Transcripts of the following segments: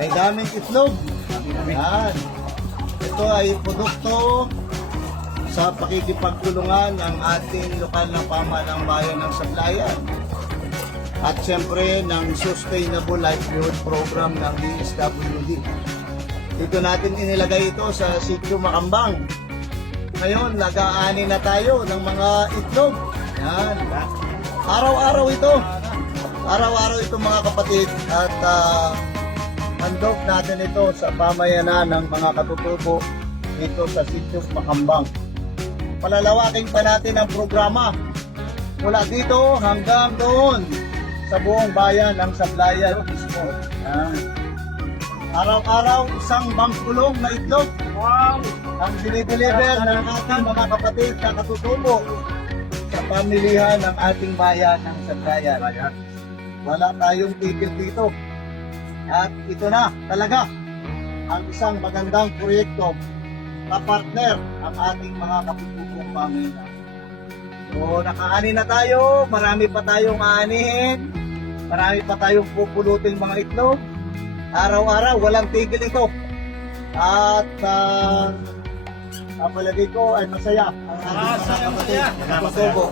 Ay daming itlog. Yan. Ito ay produkto sa pakikipagtulungan ng ating lokal na pamahalang bayan ng Sablayan. At siyempre ng Sustainable Livelihood Program ng DSWD. Dito natin inilagay ito sa sitio Makambang. Ngayon, nag-aani na tayo ng mga itlog. Yan. Araw-araw ito. Araw-araw ito mga kapatid. At ah, handog natin ito sa pamayanan ng mga katutubo dito sa sitio Makambang. Palalawakin pa natin ang programa mula dito hanggang doon sa buong bayan ng Sablayan mismo. Yan. Araw-araw isang bangkulong na itlog Wow! ang dinideliver ng ating mga kapatid na katutubo sa pamilihan ng ating bayan ng Sablayan. Wala tayong tigil dito. At ito na talaga ang isang magandang proyekto na partner ang ating mga kaputubong pamilya. So, nakaani na tayo. Marami pa tayong aanihin. Marami pa tayong pupulutin mga itlog. Araw-araw, walang tigil ito. At uh, kapalagay ko ay masaya ang ating mga Masaya, kapatid na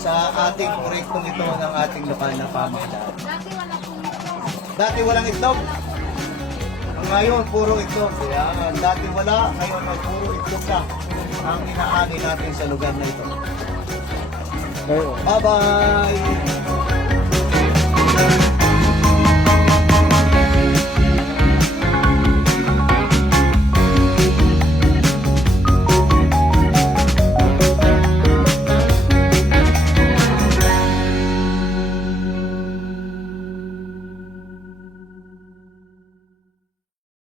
sa ating proyektong ito ng ating lokal na pamahalaan. Dati walang itlog. Ngayon, puro itlog. Yan. Dati wala, ngayon ay puro itlog na ang inaani natin sa lugar na ito. Bye-bye!